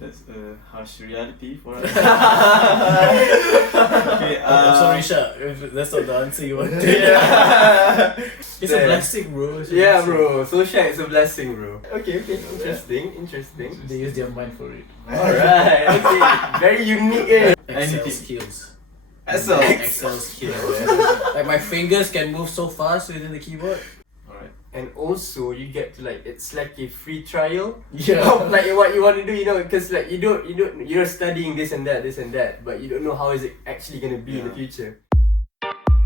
That's a harsh reality for us. Okay, I'm sorry, Sha, if that's not the answer you wanted. It's a blessing, bro. Yeah, bro. Social is a blessing, bro. Okay. Interesting. They use their mind for it. Alright, okay. Very unique. Excel skills. Excel skills. Like my fingers can move so fast within the keyboard. alright. And also you get to like, it's like a free trial Yeah. of like what you want to do, you know, because like you're studying this and that, but you don't know how is it actually gonna be in the future.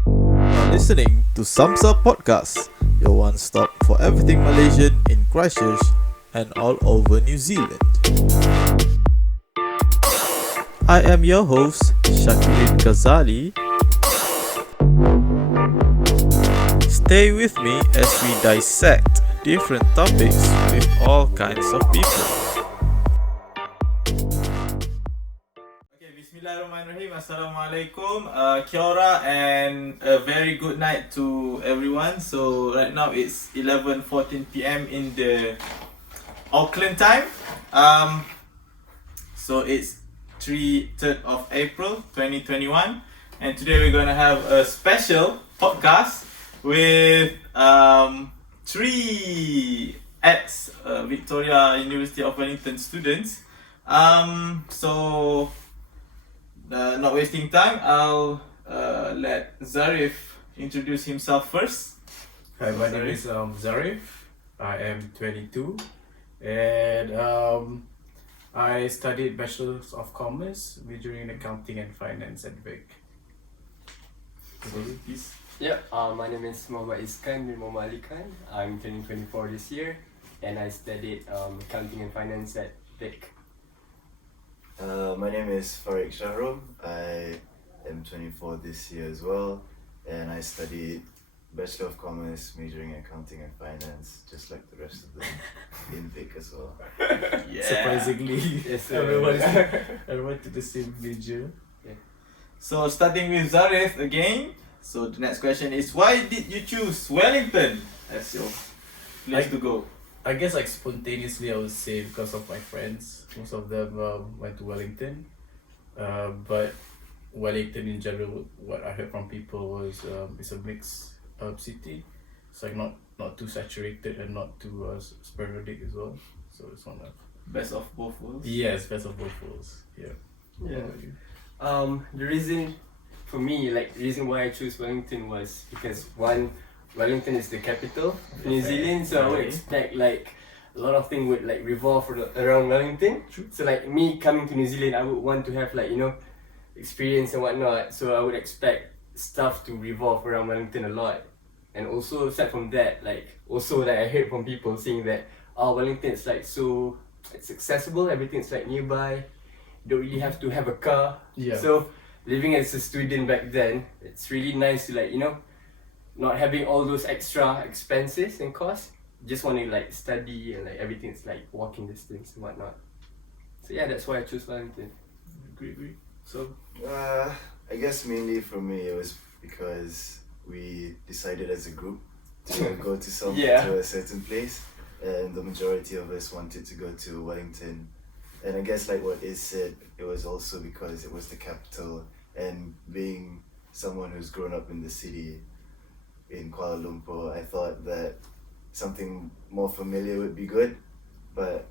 You're listening to Samsa Podcast, your one stop for everything Malaysian in Christchurch and all over New Zealand. I am your host, Shakilin Ghazali. Stay with me as we dissect different topics with all kinds of people. Okay, Bismillahirrahmanirrahim. Assalamualaikum. Kia ora and a very good night to everyone. So right now it's 11:14 PM in the Auckland time. So it's 3rd of April 2021, and today we're gonna have a special podcast with 3 Victoria University of Wellington students. So not wasting time, I'll let Zarif introduce himself first. Hi, my name is Zarif. I am 22 and I studied Bachelor's of Commerce, majoring in Accounting and Finance at Vic. Please. Yeah, my name is Muhammad Iskan bin Muhammad Ali Khan. I'm turning 24 this year and I studied Accounting and Finance at Vic. My name is Farid Shahrum. I am 24 this year as well, and I studied Bachelor of Commerce, majoring in Accounting and Finance, just like the rest of them in Vic as well. Yeah. Surprisingly, Yes, everyone did the same major. So starting with Zarif again. So the next question is, why did you choose Wellington as your place to go? I guess like spontaneously I would say because of my friends. Most of them went to Wellington, but Wellington in general, what I heard from people was it's a mixed city. It's like not too saturated and not too sporadic as well. So it's one of Best of both worlds. yes, best of both worlds. Yeah. Yeah. The reason for me, like reason why I chose Wellington was because one, Wellington is the capital of New Zealand, so I would expect like a lot of things would like revolve around Wellington. So like me coming to New Zealand, I would want to have like, you know, experience and whatnot. So I would expect stuff to revolve around Wellington a lot. And also aside from that, like also like I heard from people saying that Wellington is like so it's accessible, everything's like nearby. You don't really have to have a car. Yeah. So living as a student back then, it's really nice to like, you know, not having all those extra expenses and costs. Just want to like study and like everything's like walking distance and whatnot. So yeah, that's why I chose Wellington. Agree. So I guess mainly for me it was because we decided as a group to go to to a certain place, and the majority of us wanted to go to Wellington. And I guess like what is said, it was also because it was the capital, and being someone who's grown up in the city in Kuala Lumpur, I thought that something more familiar would be good, but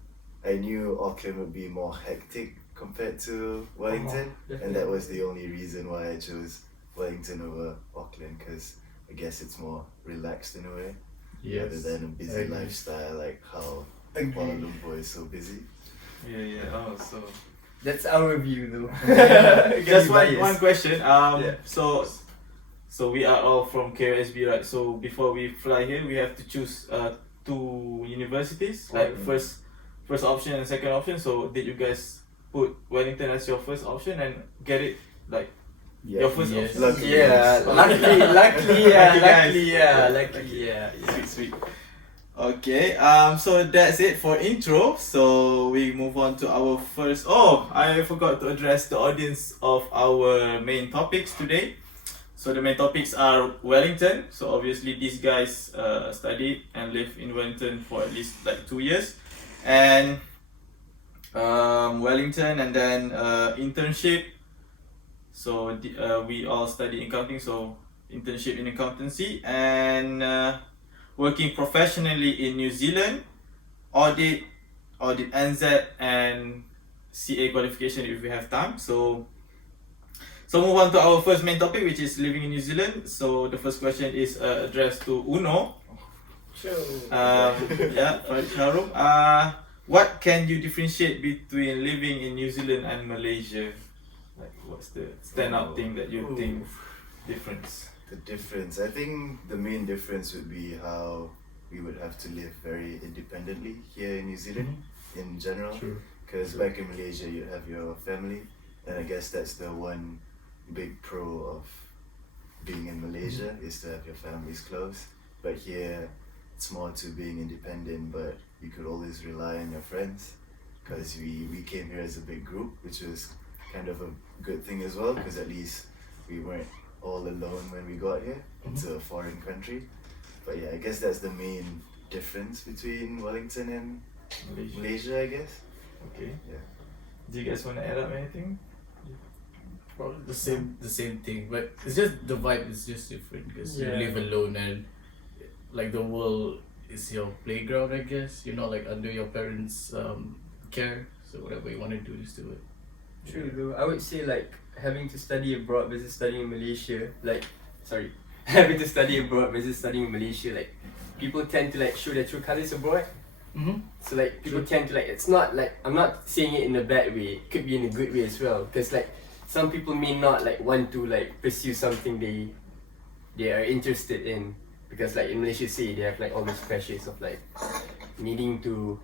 I knew Auckland would be more hectic compared to Wellington, and that was the only reason why I chose Wellington over Auckland, because I guess it's more relaxed in a way, rather than a busy lifestyle like how Kuala Lumpur is so busy. yeah. Oh, so That's our view though. just one question. So we are all from KOSB, right? So before we fly here, we have to choose 2 universities, like first option and second option. So did you guys put Wellington as your first option and get it like your first option? Luckily, Luckily, yeah. Sweet. Okay, so that's it for intro. So we move on to our first. Oh, I forgot to address the audience of our main topics today. So the main topics are Wellington. So obviously these guys studied and lived in Wellington for at least like 2 years, and Wellington, and then internship. So we all study accounting, so internship in accountancy, and working professionally in New Zealand, Audit NZ, and CA qualification if we have time. So move on to our first main topic, which is living in New Zealand. So the first question is addressed to Uno. Sharum. What can you differentiate between living in New Zealand and Malaysia? Like, what's the standout thing that you think difference? The difference, I think the main difference would be how we would have to live very independently here in New Zealand in general. Because back in Malaysia you have your family, and I guess that's the one big pro of being in Malaysia is to have your families close. But here it's more to being independent, but you could always rely on your friends, because we came here as a big group, which was kind of a good thing as well, because at least we weren't all alone when we got here. It's a foreign country. But yeah, I guess that's the main difference between Wellington and Malaysia, I guess. Okay. Yeah. Do you guys want to add up anything? Probably the same thing, but it's just the vibe is just different because you live alone and like the world is your playground, I guess. You're not like under your parents' care, so whatever you want to do, just do it. True though. I would say like having to study abroad versus studying in Malaysia, having to study abroad versus studying in Malaysia, like people tend to like show their true colours abroad. So like people tend to like, it's not like, I'm not saying it in a bad way, it could be in a good way as well, because like some people may not like want to like pursue something they are interested in, because like in Malaysia say they have like all those pressures of like needing to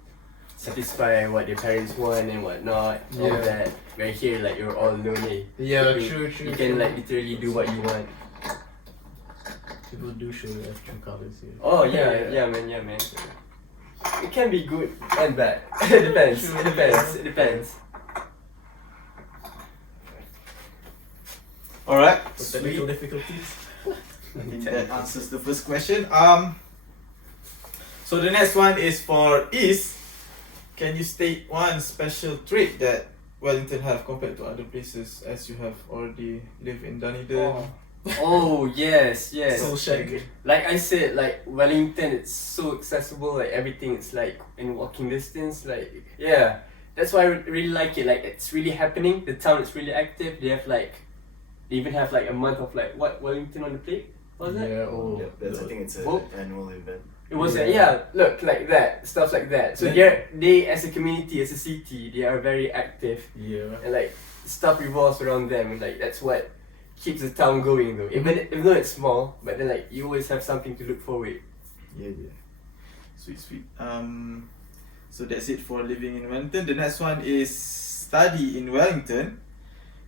satisfy what their parents want and whatnot, all that. Where here like you're all lonely. True. You can like literally do what you want. People do show their true colours here. Oh yeah, man. It can be good and bad. It depends. Alright. Technical difficulties. I think that answers the first question. So the next one is for East. Can you state one special trait that Wellington have compared to other places, as you have already lived in Dunedin? Oh yes. Soul Shack. Like I said, like Wellington, it's so accessible. Like everything, it's like in walking distance. Like that's why I really like it. Like it's really happening. The town is really active. They even have like a month of like Wellington on the plate. What was it? I think it's an annual event. It was look like that, stuff like that. So they as a community, as a city, they are very active. And like stuff revolves around them. And like that's what keeps the town going though. Even though it's small, but then like you always have something to look forward. Sweet. So that's it for living in Wellington. The next one is study in Wellington.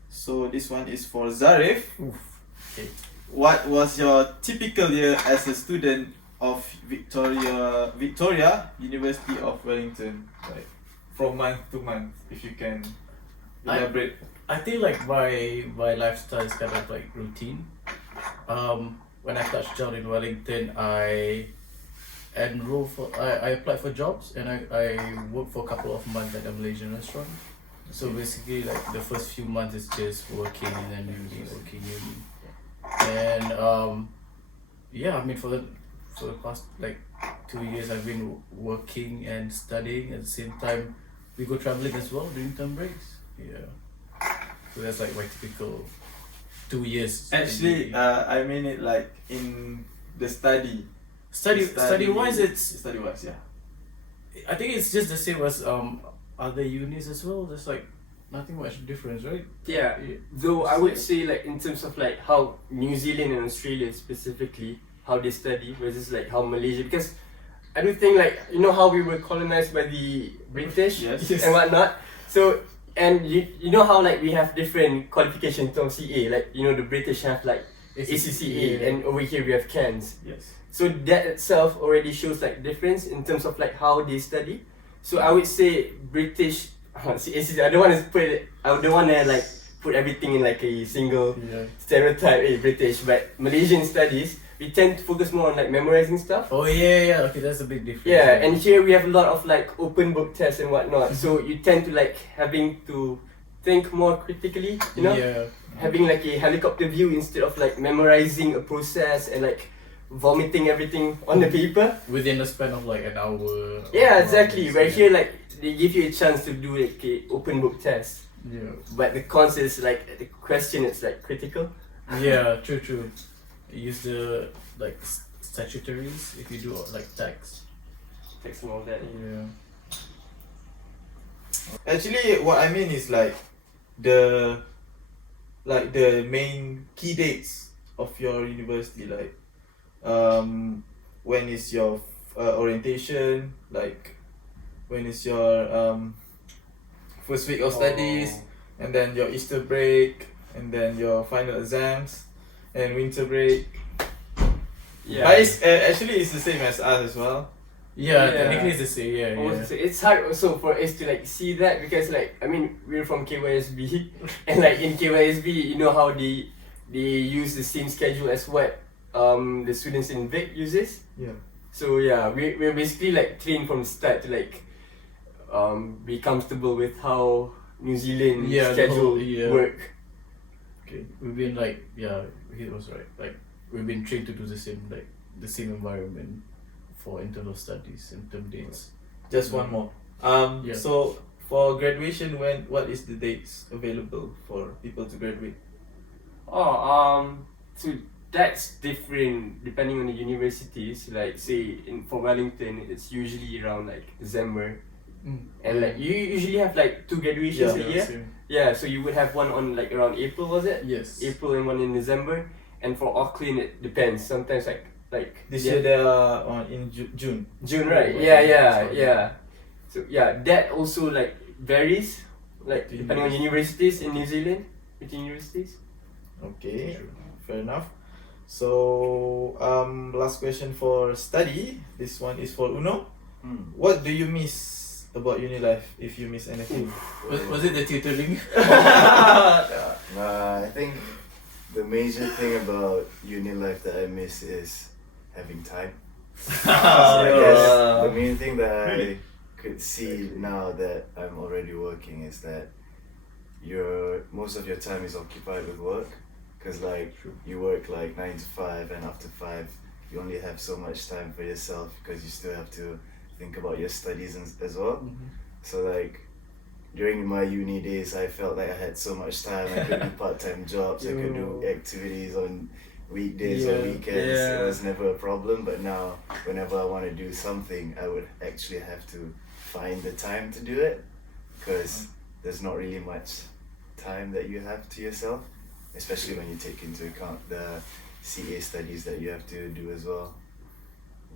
So this one is for Zarif. Okay. What was your typical year as a student of Victoria University of Wellington? Like from month to month, if you can elaborate. I think like my lifestyle is kind of like routine. When I touched down in Wellington, I applied for jobs and I worked for a couple of months at a Malaysian restaurant. So basically like the first few months is just working and then working. And I mean for the past like 2 years I've been working and studying at the same time. We go traveling as well during term breaks. So that's like my typical 2 years. Actually, I mean it like in the study wise, yeah. I think it's just the same as other unis as well. There's like nothing much difference, right? Yeah. Though I would say like in terms of like how New Zealand and Australia specifically, how they study versus like how Malaysia, because I do think like, you know how we were colonized by the British and whatnot. So and you know how like we have different qualifications from CA, like you know the British have like ACCA and over here we have CANS. So that itself already shows like difference in terms of like how they study. So I would say British I don't want to like put everything in like a single stereotype, British, but Malaysian studies, we tend to focus more on like memorizing stuff. Oh yeah. Okay, that's a big difference. Yeah, and here we have a lot of like open book tests and whatnot. So you tend to like having to think more critically, you know? Yeah. Having like a helicopter view instead of like memorizing a process and like vomiting everything on the paper. Within a span of like an hour. Yeah, exactly. Where here like they give you a chance to do like a open book test. Yeah. But the cons is like the question is like critical. Yeah, true. Use the like statutories if you do like tax. Text and all that. Yeah. Actually, what I mean is like the main key dates of your university, like when is your orientation, like when is your first week of studies, and then your Easter break, and then your final exams, and winter break. Yeah. But it's, actually it's the same as us as well. Yeah, Yeah. technically it's the same. Yeah. So it's hard also for us to like see that because like I mean we're from KYSB and like in KYSB you know how they use the same schedule as what the students in Vic uses. Yeah. So yeah, we're basically like trained from the start to like be comfortable with how New Zealand Yeah, the schedule whole- yeah. work. Okay, we've been like he was right. Like we've been trained to do the same environment for internal studies and term dates. Just one more. Yeah. So for graduation, what is the dates available for people to graduate? So that's different depending on the universities. Like say for Wellington, it's usually around like December, and like you usually have like 2 graduations a year. Same. Yeah, so you would have one on like around April, was it? Yes. April and one in December. And for Auckland, it depends. Sometimes like This yeah, year they are in June. June, right? Oh, Yeah. sorry. So yeah, that also like varies, like To depending on universities in New Zealand, between universities. Okay, fair enough. So last question for study. This one is for Uno. What do you miss about uni life, if you miss anything? Was it the tutoring? I think the major thing about uni life that I miss is having time. So I guess the main thing that I could see now that I'm already working is that most of your time is occupied with work, because like you work like 9 to 5 and after 5 you only have so much time for yourself because you still have to think about your studies as well. So like during my uni days I felt like I had so much time. I could do part-time jobs, I could do activities on weekdays or weekends. It was never a problem, but now whenever I want to do something I would actually have to find the time to do it, because there's not really much time that you have to yourself, especially when you take into account the CA studies that you have to do as well.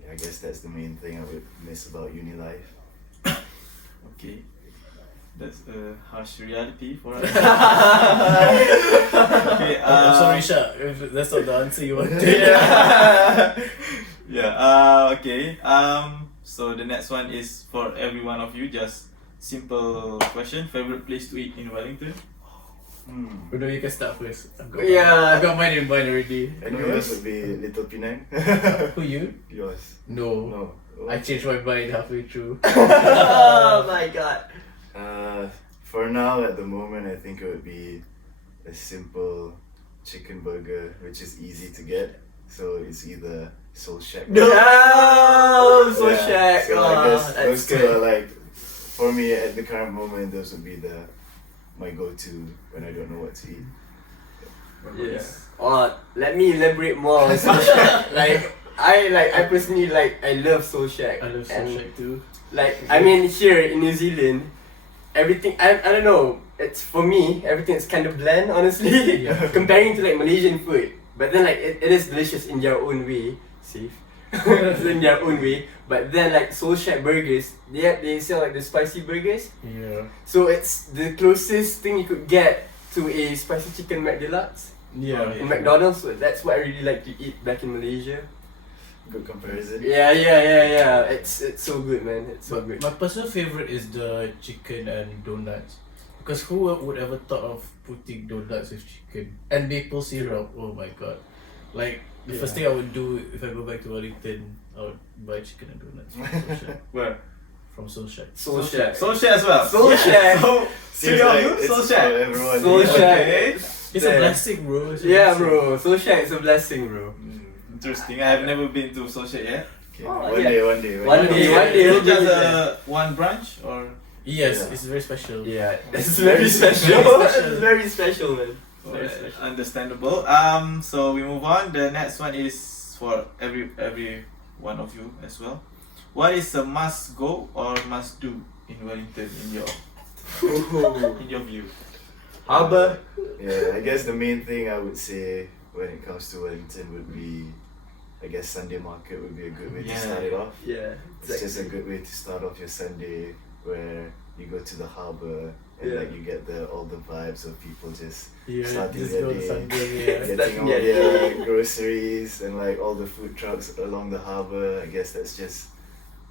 Yeah, I guess that's the main thing I would miss about uni life. Okay, that's a harsh reality for us. Okay, I'm sorry, Sha, if that's not the answer you wanted. Okay. So the next one is for every one of you. Just simple question. Favorite place to eat in Wellington? Uno, you can start first. I've got mine in mind already. I know yours would be Little Penang. Who, you? Yours. No. No. I changed my mind halfway through. Oh my god. For now, at the moment, I think it would be a simple chicken burger, which is easy to get. So it's either Soul Shack. No, so shack. So I guess That's those two good. are like, for me at the current moment, those would be my go-to when I don't know what to eat. Yeah. Let me elaborate more on Soul Shack. I personally I love Soul Shack. I love Soul Shack too. I mean here in New Zealand, everything I don't know. It's for me everything is kind of bland, honestly. Yeah. Comparing to Malaysian food, but then it is delicious in their own way. Safe. In their own way. But then Soul Shack burgers, they sell the spicy burgers. Yeah. So it's the closest thing you could get to a spicy chicken McDeluxe Yeah. in McDonald's. So that's what I really like to eat back in Malaysia. Good comparison. Yeah. It's so good, man. It's so good. My personal favorite is the chicken and donuts. Because who would ever thought of putting donuts with chicken and maple syrup? Oh my god. The first thing I would do if I go back to Wellington, I would buy chicken and donuts from Soul Shack. Where? From Soul Shack. Soul Shack. Soul Shack as well. Soul Shack. So, Seems you like you it's Soul for Shack. everyone. Soul Yeah. Shack. Okay. It's a blessing, bro. It's a Yeah, blessing. bro. Soul Shack is a blessing, bro. Interesting. I have never been to Soul Shack yet. Okay. Oh, One yeah. day, one day. One day, one day. Is we'll it just be there. one branch or? Yes, Yeah. it's very special. Yeah, it's very special. Very special. It's very special, man. It's very Alright, special. understandable. So we move on. The next one is for every one of you as well. What is a must go or must do in Wellington in your view? Harbour. Yeah, I guess the main thing I would say when it comes to Wellington would be, I guess Sunday market would be a good way to Yeah. start it off. Yeah. It's just a good way to start off your Sunday, where you go to the harbour and Yeah. like you get all the vibes of people just Yeah, starting just their go on day, Sunday. Yeah. getting all Yeah. their groceries and like all the food trucks along the harbour. I guess that's just,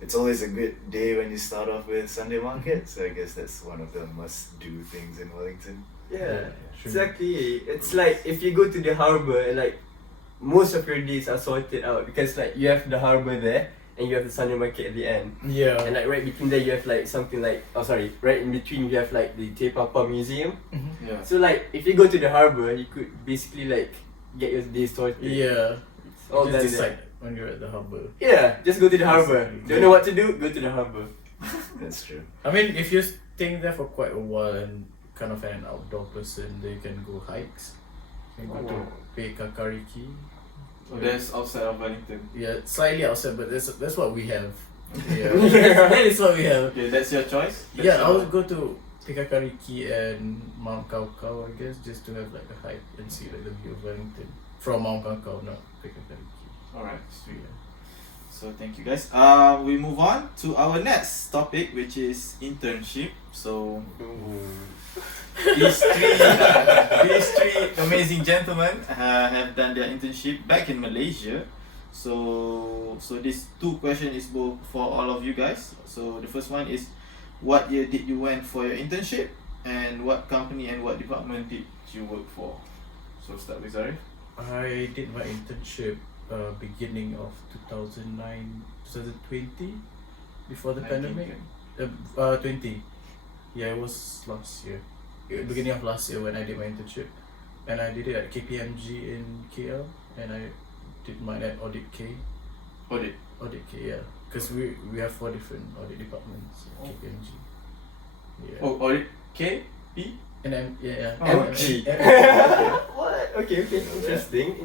it's always a good day when you start off with Sunday market. So I guess that's one of the must do things in Wellington. Yeah, True. exactly. It's like if you go to the harbour and like most of your days are sorted out because like you have the harbour there and you have the Sunday market at the end. Yeah. And like right between there you have like something like right in between you have like the Te Papa Museum. Yeah. So like if you go to the harbour you could basically like get your day sorted. Yeah. It's all Just done decide there. when you're at the harbour. Yeah, just go to the harbour. Exactly. Don't know what to do, go to the harbour. That's true. I mean, if you're staying there for quite a while and kind of an outdoor person, then you can go hikes. You can go to Pekakariki. So that's outside of Wellington. Yeah, slightly outside, but that's what we have. Yeah, Yeah. that is what we have. Okay, that's your choice. That's Yeah, I your- would go to Pekakariki and Mount Kaukau, I guess, just to have like a hike and see like the view of Wellington from Mount Kaukau, not Pekakariki. Alright, sweet. Yeah. So thank you guys. We move on to our next topic, which is internship. So these three amazing gentlemen have done their internship back in Malaysia. So these two questions is both for all of you guys. So the first one is, what year did you went for your internship, and what company and what department did you work for? So start with Zarif. I did my internship beginning of 2020, before the pandemic. 20. Yeah, it was last year. Beginning of last year when I did my internship. And I did it at KPMG in KL, and I did mine at Audit K. Audit. Audit K, yeah. Because we have 4 different audit departments at KPMG. Yeah. Oh, audit K P. And then, yeah. Oh, MG. and- What? Okay, interesting.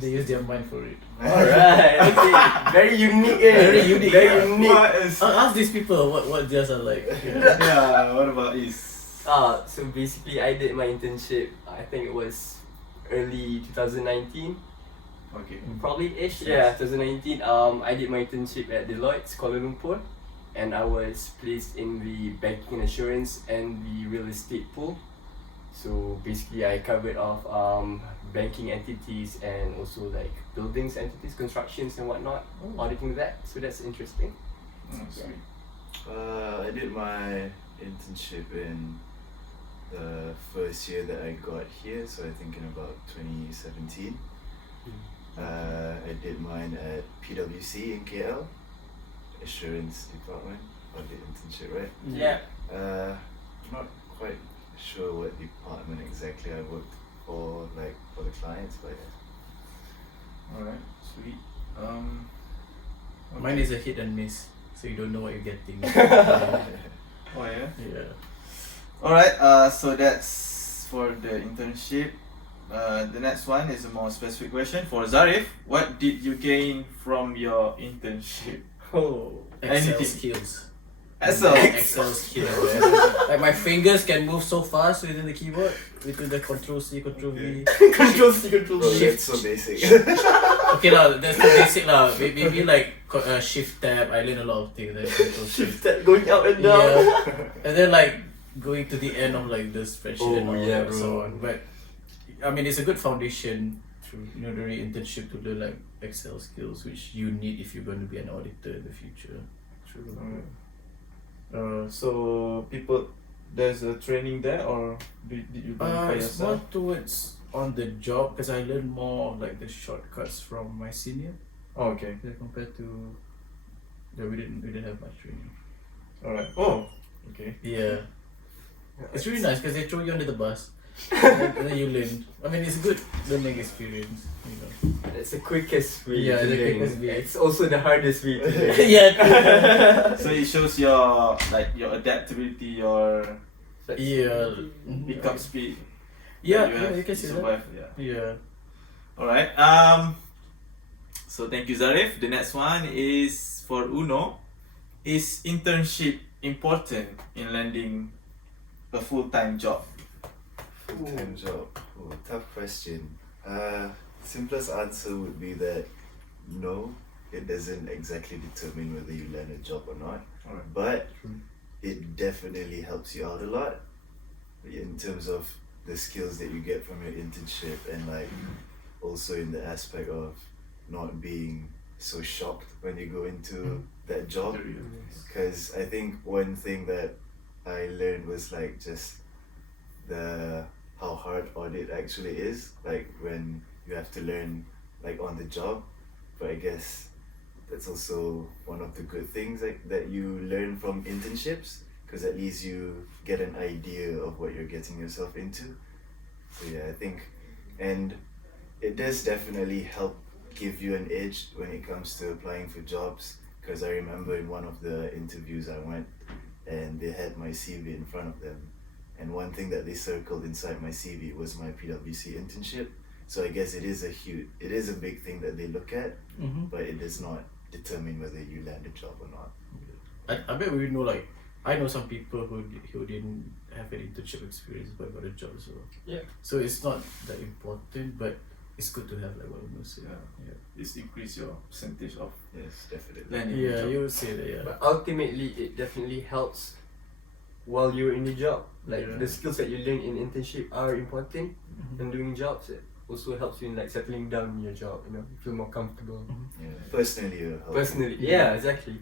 They use their mind for it. Alright, okay. Very unique, eh? Very unique, Very yeah. unique. What is? Ask these people what theirs are like. Yeah. Yeah. What about Is? So basically I did my internship, I think it was early 2019, Okay. probably ish. Yeah, 2019. I did my internship at Deloitte's Kuala Lumpur, and I was placed in the banking and assurance and the real estate pool. So basically I covered off banking entities and also like buildings entities, constructions and whatnot, auditing that. So that's interesting. Oh, sweet. I did my internship in the first year that I got here, so I think in about 2017. I did mine at PwC in KL, assurance department, audit internship, right? Yeah. Not quite sure what department exactly I worked for, like for the clients, but yeah. Alright. Sweet. Mine is a hit and miss, so you don't know what you're getting. Oh yeah. Yeah. Alright. So that's for the internship. The next one is a more specific question for Zarif. What did you gain from your internship? Oh. Excel Anything. skills. Excel. Excel skills. Yeah. Like my fingers can move so fast within the keyboard, with the Control C, Control V. Control C, Control Bro, V. that's so basic. Okay lah, that's the basic lah. Maybe like Shift Tab. I learned a lot of things. Like Control C. Shift that going up and down. Yeah. And then like going to the end of like the spreadsheet and all yeah, that and so bro. on. But I mean, it's a good foundation through during internship to learn like Excel skills, which you need if you're going to be an auditor in the future. True. So people, there's a training there, or did you go by It's more yourself? towards on the job because I learned more of like the shortcuts from my senior Oh, okay. compared to we didn't have much training. Alright. Oh, okay. Yeah, it's really nice because they throw you under the bus and then you learn. I mean, it's a good learning experience, you know. It's the quickest way Yeah, to the learn. quickest way. It's also the hardest way to learn. Yeah. So it shows your adaptability, your Yeah. pickup speed. Yeah, that you can see that. survive. Yeah. Yeah. Alright. So thank you, Zarif. The next one is for Uno. Is internship important in landing a full-time job? Full-time job. Oh, tough question. Simplest answer would be that no, it doesn't exactly determine whether you land a job or not. Alright. But it definitely helps you out a lot in terms of the skills that you get from your internship, and like also in the aspect of not being so shocked when you go into that job. Because I think one thing that I learned was like just how hard audit actually is, like when you have to learn like on the job. But I guess that's also one of the good things that you learn from internships, because at least you get an idea of what you're getting yourself into. So yeah, I think, and it does definitely help give you an edge when it comes to applying for jobs, because I remember in one of the interviews I went and they had my CV in front of them, and one thing that they circled inside my CV was my PwC internship. So I guess it is a big thing that they look at, but it does not determine whether you land a job or not. I bet we know, like, I know some people who didn't have an internship experience but got a job as well. Yeah. So it's not that important, but it's good to have, like what you say. Yeah. It's increase your percentage of Yes, definitely. landing a Yeah, job. you would say that, yeah. But ultimately, it definitely helps while you're in the job. Like Yeah. the skills that you learn in internship are important, and doing jobs it also helps you in like settling down in your job. You know, you feel more comfortable. Yeah. Personally, it'll help. Personally, yeah, exactly.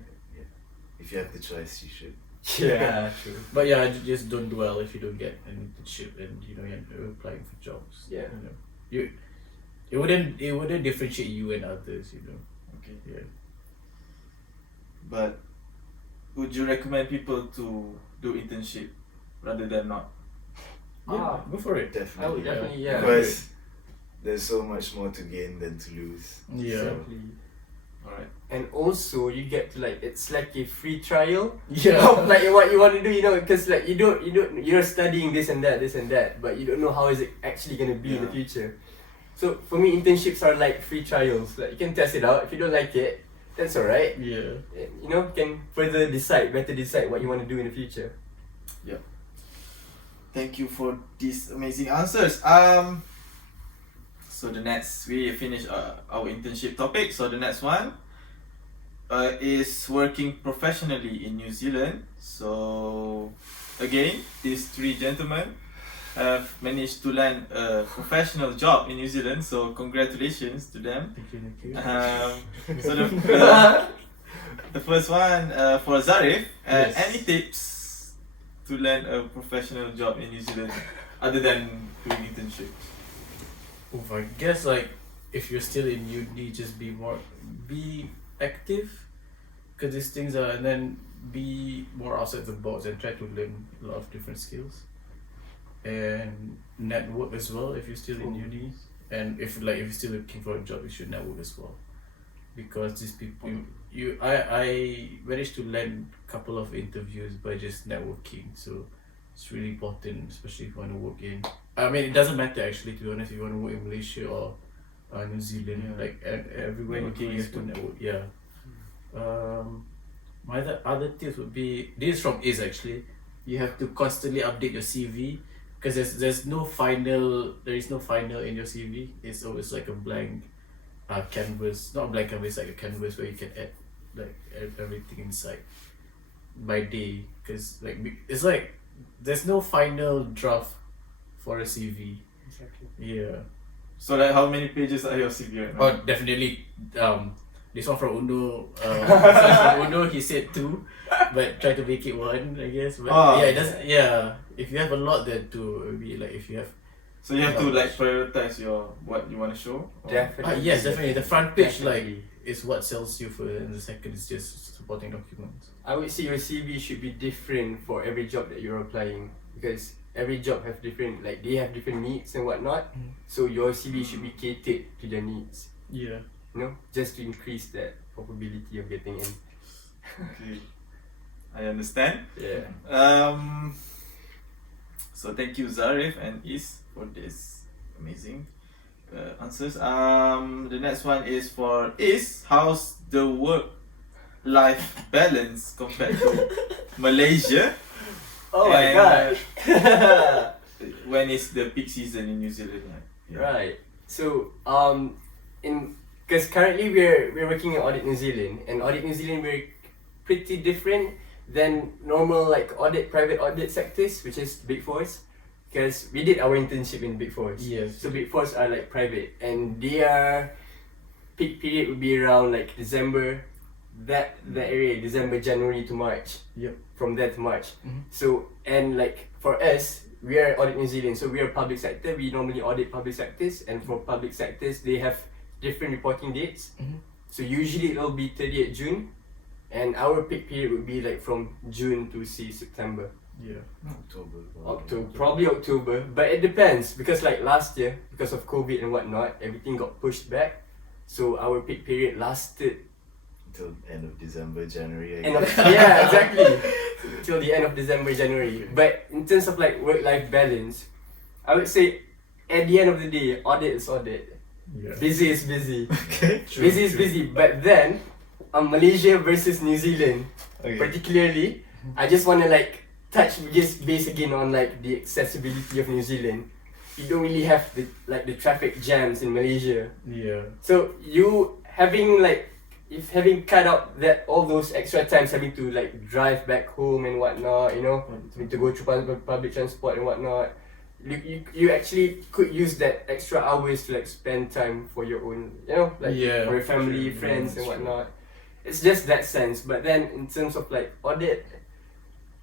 If you have the choice, you should. Yeah, true. But yeah, just don't dwell if you don't get an internship and you're applying for jobs. Yeah. It wouldn't differentiate you and others. Okay. Yeah. But would you recommend people to do internship rather than not? Yeah, go for it. I would Definitely. definitely, yeah. Because there's so much more to gain than to lose. Yeah. Exactly. Alright. And also you get to like, it's like a free trial Yeah. of like what you want to do, because like you're studying this and that, but you don't know how is it actually gonna be in the future. So for me, internships are like free trials. Like you can test it out. If you don't like it, that's alright. Yeah. You can better decide what you want to do in the future. Thank you for these amazing answers. So the next, we finish our internship topic. So the next one is working professionally in New Zealand. So again, these three gentlemen have managed to land a professional job in New Zealand. So congratulations to them. Thank you. So the first one for Zarif. Yes. Any tips to land a professional job in New Zealand other than doing internships? I guess like if you're still in uni, just be active, because these things are, and then be more outside the box and try to learn a lot of different skills, and network as well if you're still in uni, and if you're still looking for a job, you should network as well, because these people I managed to land a couple of interviews by just networking, so it's really important, especially if you want to work in, I mean, it doesn't matter actually, to be honest, if you want to work in Malaysia or New Zealand, like everywhere you go, you have to network. Yeah. My other tips would be, this is from Iz actually, you have to constantly update your CV, because there is no final in your CV. It's always like a blank canvas, not a blank canvas, like a canvas where you can add like everything inside by day, because like it's like there's no final draft for a CV. Exactly. Yeah. So like how many pages are your CV right now? Oh, definitely. This one from Uno. From Uno, he said 2, but try to make it 1, I guess. But yeah, it doesn't. Yeah, if you have a lot, then 2. Maybe like if you have So you have to like prioritize what you want to show. Or? Definitely. Yes, definitely. The front page Definitely. is what sells you for, and the second is just supporting documents. I would say your CV should be different for every job that you're applying, because every job have different, like they have different needs and whatnot. So your CV should be catered to their needs. Yeah. You know, just to increase that probability of getting in. Okay, I understand. Yeah. So thank you Zarif and Is for this amazing answers. The next one is for Is. How's the work-life balance compared to Malaysia? Oh my And, god. When is the peak season in New Zealand? Yeah. Right. So because currently we're working in Audit New Zealand, and Audit New Zealand we're pretty different than normal like private audit sectors, which is Big Fours, because we did our internship in Big Fours. Yes. So Big Fours are like private, and their peak period would be around like December, that area, December, January to March. Yep. From there to March. Mhm. So, and like for us, we are Audit New Zealand, so we are public sector. We normally audit public sectors, and for public sectors, they have different reporting dates. Mhm. So usually it'll be 30th June, and our peak period would be like from June to September. Yeah. October, probably October, but it depends, because like last year, because of COVID and whatnot, everything got pushed back. So our peak period lasted Until end of December, January. I end of, guess. yeah, exactly, till the end of December, January. But in terms of like work-life balance, I would say at the end of the day, audit is audit. Yeah. Busy is busy. Okay. Busy is busy. But then, Malaysia versus New Zealand, Okay. particularly, I just want to like touch base again on like the accessibility of New Zealand. You don't really have the traffic jams in Malaysia. Yeah. So you having cut out that all those extra times having to like drive back home and whatnot, you know, need to go through public transport and whatnot. You actually could use that extra hours to like spend time for your own, you know, like Yeah, for your family, true. friends, Yeah, and true. whatnot. It's just that sense. But then in terms of like audit,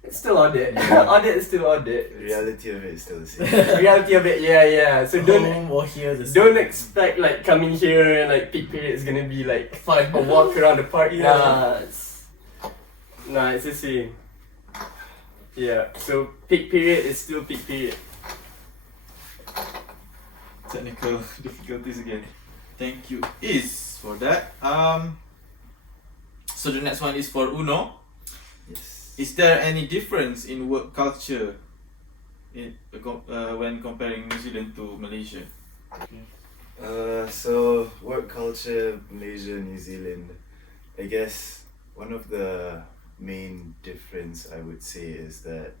it's still audit. Audit is still audit. The reality of it is still the same. Reality of it, yeah. So Home or here the don't same. expect like coming here and like peak period is gonna be like Fun. a walk around the park. Yeah. Nah, it's the same. Yeah, so peak period is still peak period. Technical difficulties again. Thank you Is for that. So the next one is for Uno. Yes. Is there any difference in work culture when comparing New Zealand to Malaysia? So work culture, Malaysia, New Zealand. I guess one of the main difference I would say is that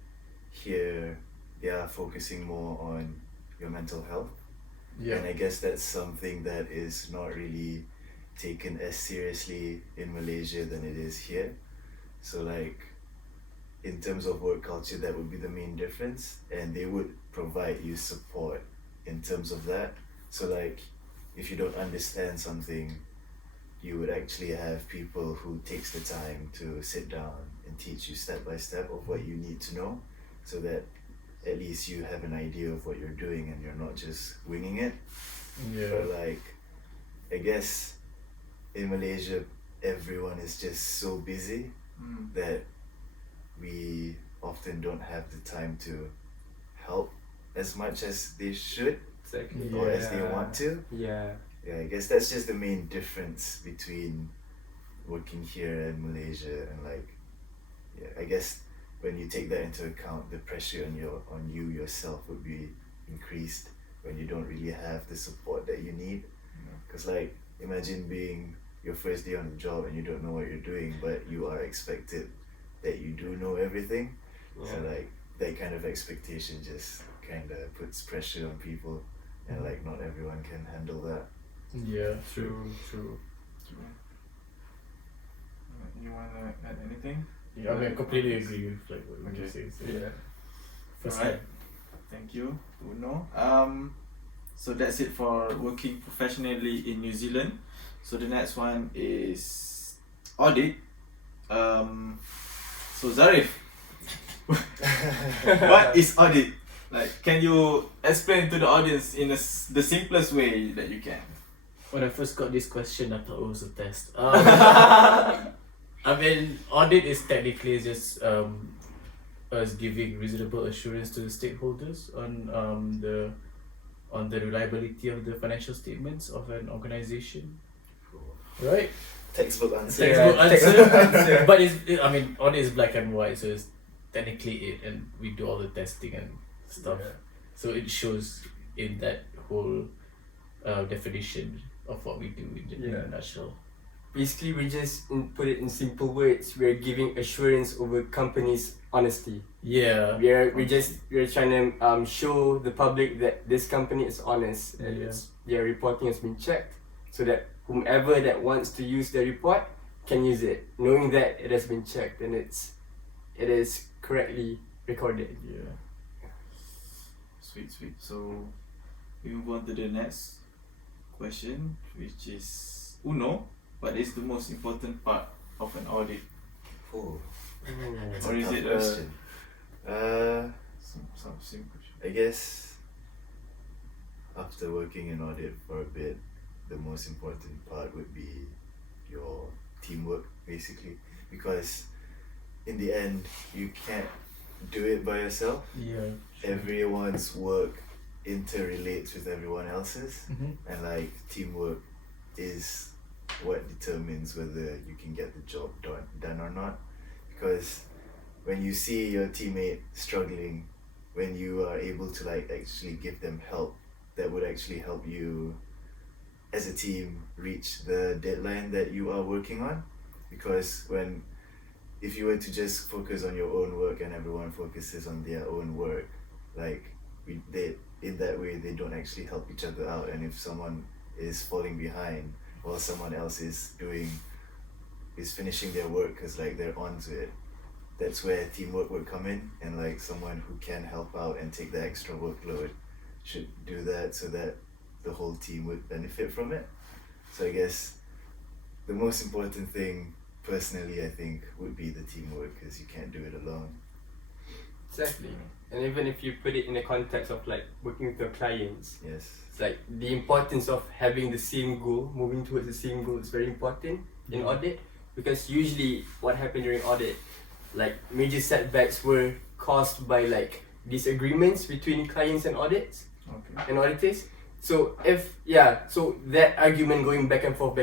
here they are focusing more on your mental health. Yeah. And I guess that's something that is not really taken as seriously in Malaysia than it is here. So like in terms of work culture, that would be the main difference, and they would provide you support in terms of that. So like if you don't understand something, you would actually have people who takes the time to sit down and teach you step by step of what you need to know, so that at least you have an idea of what you're doing and you're not just winging it. Yeah. But like, I guess in Malaysia, everyone is just so busy that we often don't have the time to help as much as they should Exactly. or as they want to. Yeah. Yeah, I guess that's just the main difference between working here and Malaysia, and like, yeah, I guess when you take that into account, the pressure on you yourself would be increased when you don't really have the support that you need. Because like, imagine being your first day on the job and you don't know what you're doing, but you are expected that you do know everything. So like that kind of expectation just kind of puts pressure on people, and like not everyone can handle that. Yeah. True. You wanna add anything? Yeah, I mean, I completely agree with like what you say. So, yeah. First Alright. time. Thank you, Uno. So that's it for working professionally in New Zealand. So the next one is audit. So Zarif, what is audit? Like, can you explain to the audience in the simplest way that you can? When I first got this question, I thought it was a test. I mean, audit is technically just us giving reasonable assurance to the stakeholders on the reliability of the financial statements of an organization, right? Textbook answer. Textbook answer. But audit is black and white, so it's technically it, and we do all the testing and stuff. Yeah. So it shows in that whole definition of what we do in a nutshell. Basically, we just put it in simple words. We're giving assurance over company's honesty. Yeah. We're trying to show the public that this company is honest and their reporting has been checked, so that whomever that wants to use their report can use it, knowing that it has been checked and it is correctly recorded. Yeah. Sweet. So we move on to the next question, which is Uno. What is the most important part of an audit? Oh, Or is it question? some simple? I guess after working in audit for a bit, the most important part would be your teamwork, basically, because in the end you can't do it by yourself. Yeah. Everyone's work interrelates with everyone else's, and like teamwork is what determines whether you can get the job done or not. Because when you see your teammate struggling, when you are able to like actually give them help, that would actually help you as a team reach the deadline that you are working on. Because if you were to just focus on your own work and everyone focuses on their own work, like in that way they don't actually help each other out. And if someone is falling behind while someone else is finishing their work because like they're onto it, that's where teamwork would come in, and like someone who can help out and take the extra workload should do that so that the whole team would benefit from it. So I guess the most important thing personally I think would be the teamwork, because you can't do it alone. Exactly. And even if you put it in the context of like working with your clients, Yes. it's like the importance of having the same goal, moving towards the same goal is very important in audit, because usually what happened during audit, like major setbacks were caused by like disagreements between clients and auditors. So so that argument going back and forth,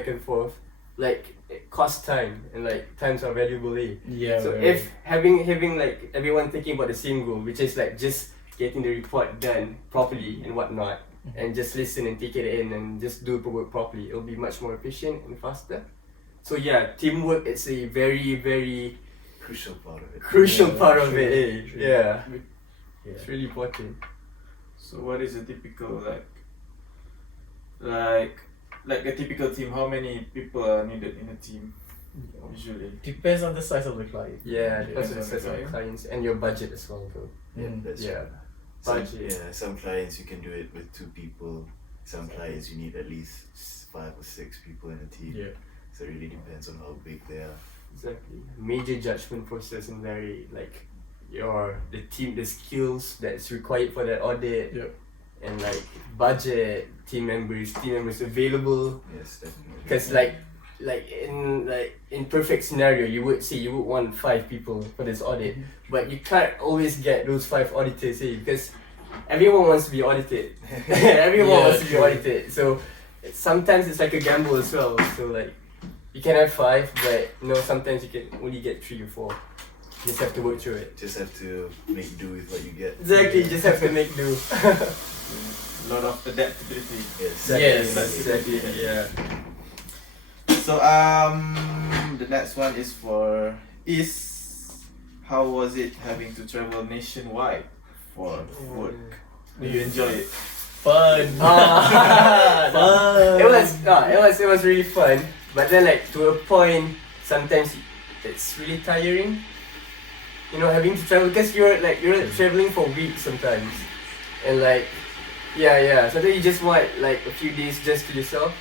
like it costs time, and like times are valuable. Yeah. So if having like everyone thinking about the same goal, which is like just getting the report done properly and whatnot, and just listen and take it in and just do the work properly, it'll be much more efficient and faster. So yeah, teamwork is a very, very Crucial part of it. part of it. Yeah. It's really important. So what is a typical like a typical team? How many people are needed in a team usually? Depends on the size of the client. Yeah, Depends because on of the the client. clients and your budget as well, though. Yeah, that's Yeah. true. Some, Budget. some clients you can do it with 2 people. Some clients you need at least 5 or 6 people in a team. Yeah. So it really depends on how big they are. Exactly. Major judgment process and very like the skills that's required for that audit. Yep. And like budget, team members available. Yes, definitely. Because in perfect scenario, you would want 5 people for this audit, but you can't always get those 5 auditors, because everyone wants to be audited. Everyone wants to be audited. So sometimes it's like a gamble as well. So like you can have 5, but sometimes you can only get 3 or 4. You just have to work through it. Just have to make do with what you get. Exactly, you just have to make do. A lot of adaptability. Yes. Yes, exactly. Yeah. So the next one is for how was it having to travel nationwide for work? Do you enjoy it? Fun. It was really fun, but then like to a point, sometimes it's really tiring. Having to travel, because you're traveling for weeks sometimes, and like sometimes you just want like a few days just to yourself,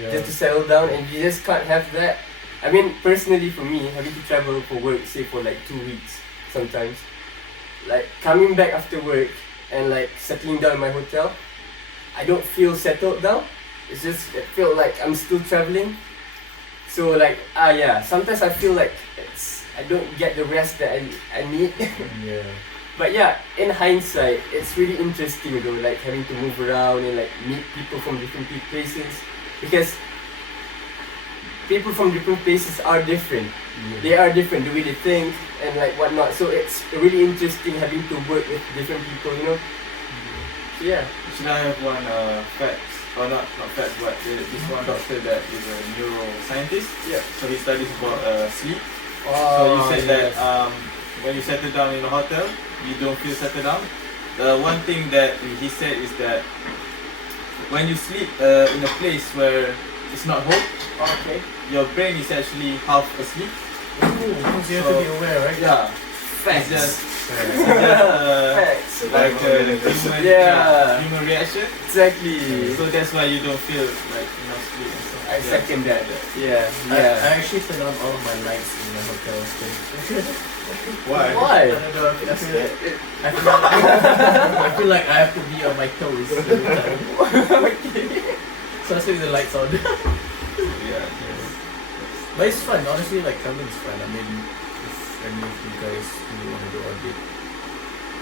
just to settle down, and you just can't have that. I mean, personally for me, having to travel for work, say for like 2 weeks sometimes, like coming back after work, and like settling down in my hotel, I don't feel settled down. It's just it feel like I'm still traveling. So like sometimes I feel like I don't get the rest that I need. Yeah. But yeah, in hindsight, it's really interesting though, like having to move around and like meet people from different places, because people from different places are different. Yeah. They are different, the way they think and like whatnot. So it's really interesting having to work with different people, you know. So yeah. Should I have one facts? Or not facts, but this one doctor that is a neuroscientist. Yeah. So he studies about sleep. Oh, So you said that when you settle down in a hotel, you don't feel settled down. The one thing that he said is that when you sleep in a place where it's not home, Okay. your brain is actually half asleep. Because you have to be aware, right? Yeah. Facts. It's just Facts. like human reaction. Exactly. So that's why you don't feel like enough sleep and stuff. I second that. Yeah. I actually turn on all of my lights in the hotel. Why? Why? I don't know. I feel like I have to be on my toes every time. So I sleep with the lights on. Yeah. But it's fun, honestly, like traveling is fun. I mean, if any of you guys really want to do audit.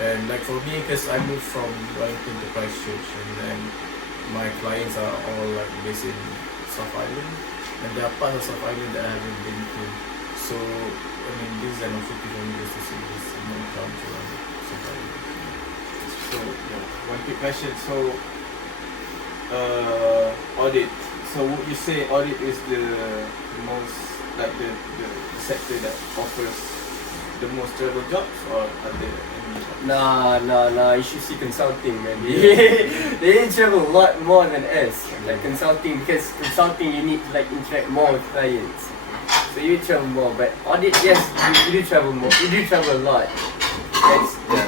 And like for me, because I moved from Wellington to Christchurch, and then my clients are all like based in South Island, and there are parts of South Island that I haven't been to. So, I mean, this is an opportunity for me just to see this new culture around South Island. So one quick question. So audit. So would you say audit is the most like the sector that offers the most travel jobs, or are there any? Nah. You should see consulting, man. They travel a lot more than us. Like consulting, because consulting you need to like interact more with clients. So you travel more, but audit, yes, you do travel more. You do travel a lot.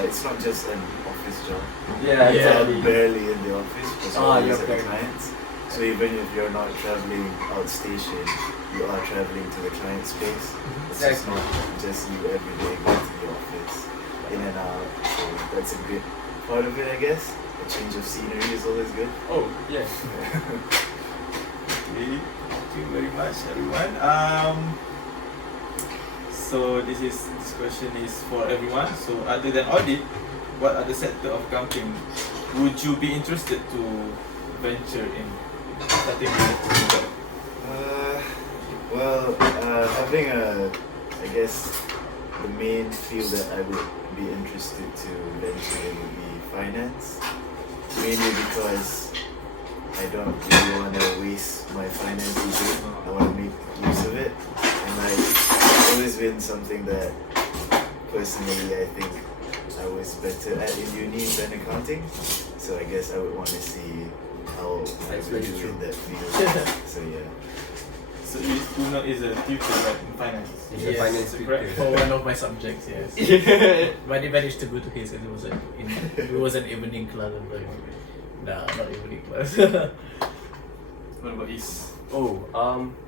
It's not just an office job. Yeah, You're exactly. barely in the office because you're always you're at the barely. clients. So even if you're not traveling outstation, you are traveling to the client space. It's just not just you every day going to the office, in and out. So that's a good part of it, I guess. A change of scenery is always good. Oh, yes. Thank you very much, everyone. So this question is for everyone. So other than audit, what other sector of accounting would you be interested to venture in? Starting with having I guess the main field that I would be interested to venture in would be finance. Mainly because I don't really want to waste my finances. I want to make use of it, and like it's always been something that personally I think I was better at in uni than accounting. So I guess I would want to see how I That's would very do true. in that field. So yeah. so Uno is a tutor like in finance. It's a finance correct. For one of my subjects, yes. But I managed to go to his, and it was an evening class. I'm like, nah, not evening class. What about Is?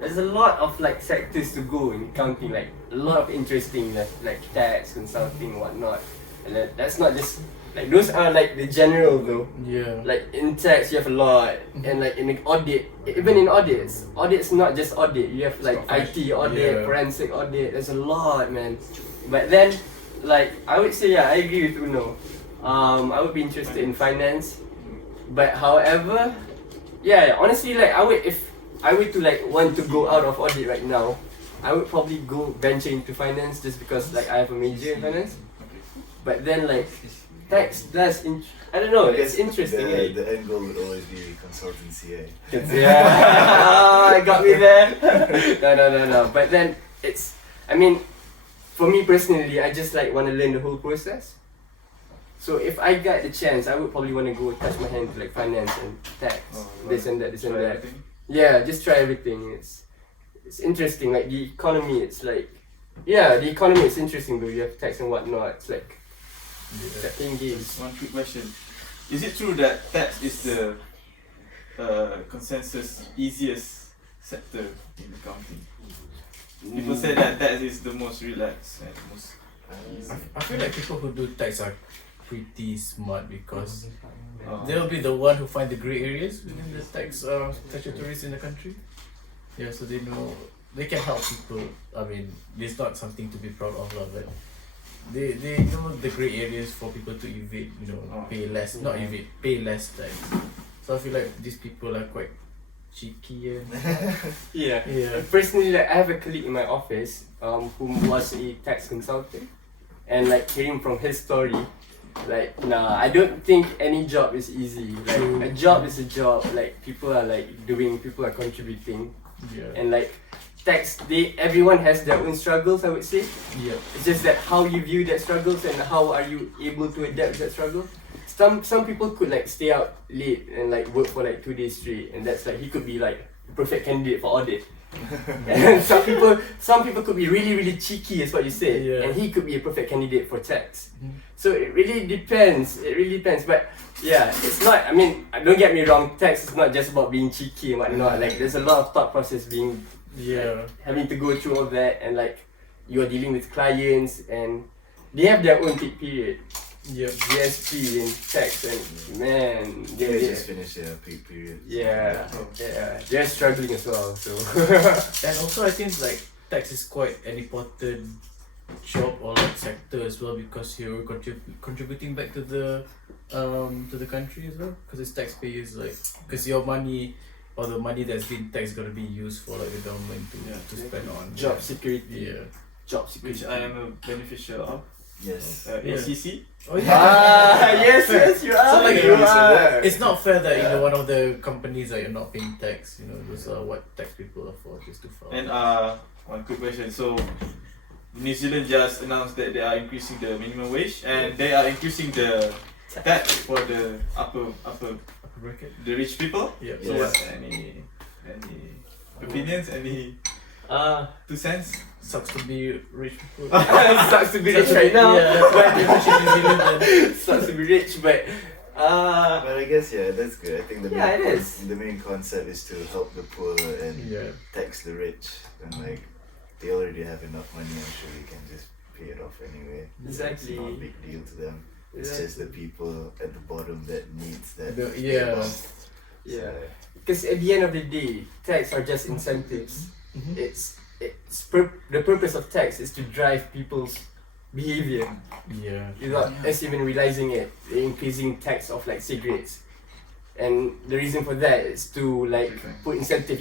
There's a lot of like sectors to go in accounting, like a lot of interesting like tax, consulting, whatnot. And that's not just like those are like the general though. Yeah. Like in tax you have a lot, and like in the audit, even in audit's not just audit. You have like IT audit, forensic audit. There's a lot, man. But then, like I would say, I agree with Uno. I would be interested in finance, but however, honestly, like if I were to like want to go out of audit right now, I would probably go venture into finance just because like I have a major in finance. But then like tax does I don't know, it's interesting. The end goal would always be consultancy, eh? Yeah, I got me there. No. But then for me personally, I just like want to learn the whole process. So if I got the chance, I would probably want to go touch my hand to like finance and tax, this and that. Everything? Yeah, just try everything. It's interesting. Like the economy, it's like the economy is interesting though. You have tax and whatnot. It's like Just one quick question. Is it true that tax is the consensus easiest sector in accounting? People say that tax is the most relaxed and most easy. I feel like people who do tax are pretty smart because they'll be the one who find the grey areas within the tax statutories in the country. Yeah, so they know they can help people. I mean, it's not something to be proud of, but they know the grey areas for people to evade, pay less, not evade, pay less tax. So I feel like these people are quite cheeky and Yeah. yeah. Personally, like I have a colleague in my office who was a tax consultant, and like hearing from his story, like I don't think any job is easy. Like a job is a job. Like people are contributing, and like tax, everyone has their own struggles, I would say. Yeah. It's just that how you view that struggles and how are you able to adapt to that struggle. Some people could like stay out late and like work for like 2 days straight, and that's like he could be like the perfect candidate for audit. And some people could be really cheeky, is what you said, and he could be a perfect candidate for tax. So it really depends. But yeah, it's not. I mean, don't get me wrong. Tax is not just about being cheeky and whatnot. Like there's a lot of thought process being having to go through all that, and like you're dealing with clients and they have their own peak period. GST and tax, and man, they just finished their peak period. Yeah, they're struggling as well. So and also I think like tax is quite an important job or like sector as well, because you're contributing back to the country as well, because it's taxpayers, like because your money or the money that's been taxed gonna be used for like the government to spend on job security. Job security, which I am a beneficiary of. Yes. ACC. Oh yeah. Yes, you are. So like you are. it's not fair that one of the companies that you're not paying tax. Those are what tax people are for, just to file. And one quick question. So New Zealand just announced that they are increasing the minimum wage, and they are increasing the tax for the upper bracket, the rich people. Yeah. So what? Any opinions? Any 2 cents? Sucks to be rich people. Sucks to be rich right now. Yeah. Sucks to be rich, but but I guess that's good. I think it the main concept is to help the poor and tax the rich, and like they already have enough money. I'm sure they can just pay it off anyway. Exactly. It's not a big deal to them. It's just the people at the bottom that needs that. Because at the end of the day, tax are just incentives. The purpose of tax is to drive people's behavior. Without us even realizing it, they're increasing tax of like cigarettes, and the reason for that is to like put incentive.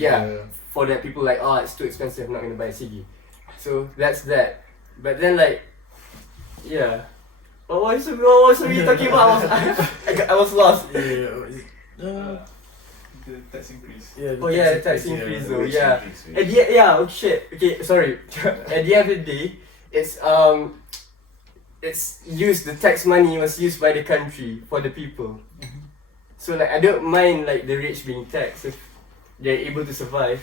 For that people like, it's too expensive, I'm not gonna buy a ciggy. So that's that. But then like, what was we talking about? I was lost. The tax increase. The tax increase though. Oh shit. Okay, sorry. At the end of the day, it's used. The tax money was used by the country for the people. So like I don't mind like the rich being taxed if they're able to survive.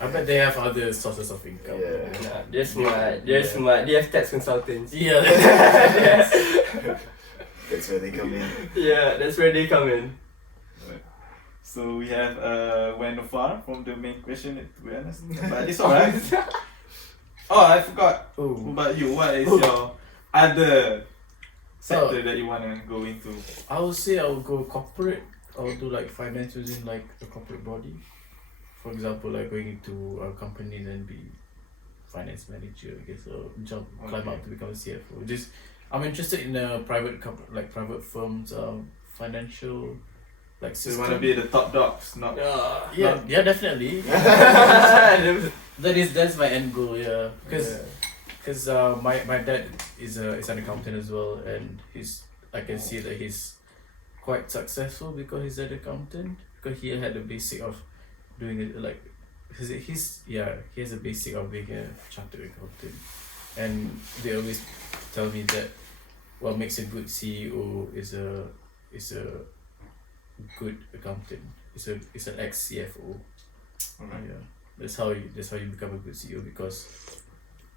I bet they have other sources of income. They're smart. They have tax consultants. That's where they come in. That's where they come in. So we have went far from the main question, to be honest. But it's alright. I forgot. What about you? What is your other sector that you wanna go into? I would say I would go corporate. I would do like finance within like a corporate body. For example, like going into a company and be finance manager, I guess, or climb up to become a CFO. I'm interested in private firms, financial. Like so you want to be the top dogs, not definitely. That's my end goal, because my dad is an accountant as well, and I can see that he's quite successful because he's an accountant, because he had the basic of doing it, like he has a basic of being a chartered accountant, and they always tell me that what makes a good CEO is a good accountant. It's an ex-CFO. That's how you become a good CEO, because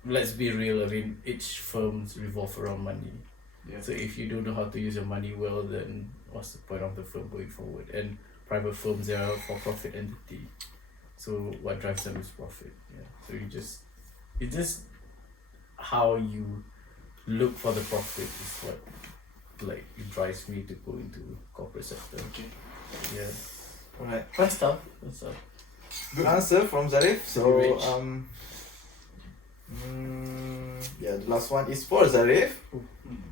let's be real, I mean each firms revolve around money. So if you don't know how to use your money well, then what's the point of the firm going forward? And private firms, they are a for-profit entity, so what drives them is profit. So it's just how you look for the profit is what like it drives me to go into corporate sector. Okay. Yeah. Alright. Fun stuff. Fun stuff. Good answer from Zarif. So Pretty rich. yeah, the last one is for Zarif.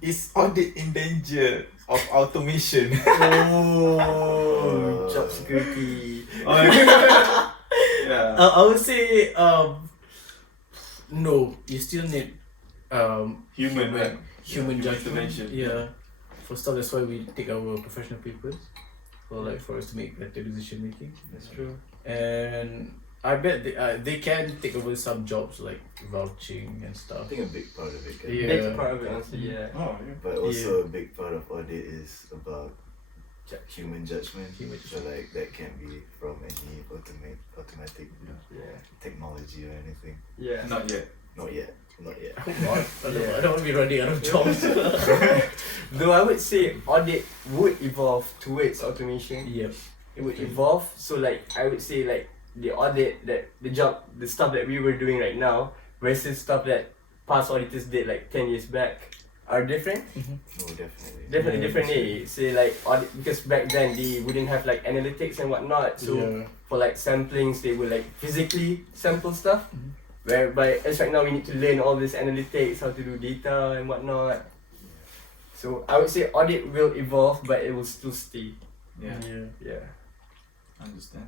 Is audit in danger of automation? Oh, job security. Yeah. I would say no. You still need Human, right? human Yeah, judgment. intervention. Yeah. For stuff, that's why we take our professional papers, for us to make better decision making. That's true. And I bet they can take over some jobs like vouching and I stuff. think a big part of it can Yeah. Big part of it, honestly, yeah. Oh, yeah. But also a big part of audit is about human judgment. Human So like that can be from any automatic Yeah. technology or anything. Yeah. Not yet. Not yet. Not yet. I hope not. Yeah. I don't want to be running out of jobs. Though I would say audit would evolve towards automation. Yep. It would evolve. So like I would say like the audit the stuff that we were doing right now versus stuff that past auditors did like 10 years back are different. No, definitely. Definitely Yeah, different. that's Say like audit, because back then they wouldn't have like analytics and whatnot. So Yeah. for like samplings they would like physically sample stuff. Whereby as right now we need to learn all this analytics, how to do data and whatnot. So I would say audit will evolve, but it will still stay. Yeah. Yeah. Understand.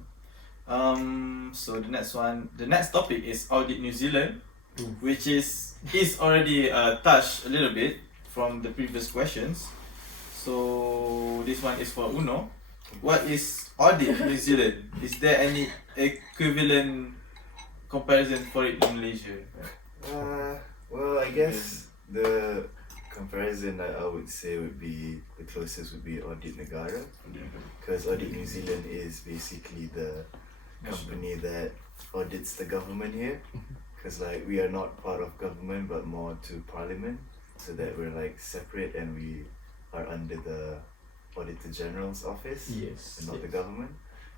So the next topic is Audit New Zealand, which is already touched a little bit from the previous questions. So this one is for Uno. What is Audit New Zealand? Is there any equivalent comparison for it in Malaysia? Well, I guess the comparison that I would say would be the closest would be Audit Negara, because Audit New Zealand is basically the company that audits the government here, because like we are not part of government but more to parliament, so that we're like separate and we are under the Auditor General's office Yes. and not the government.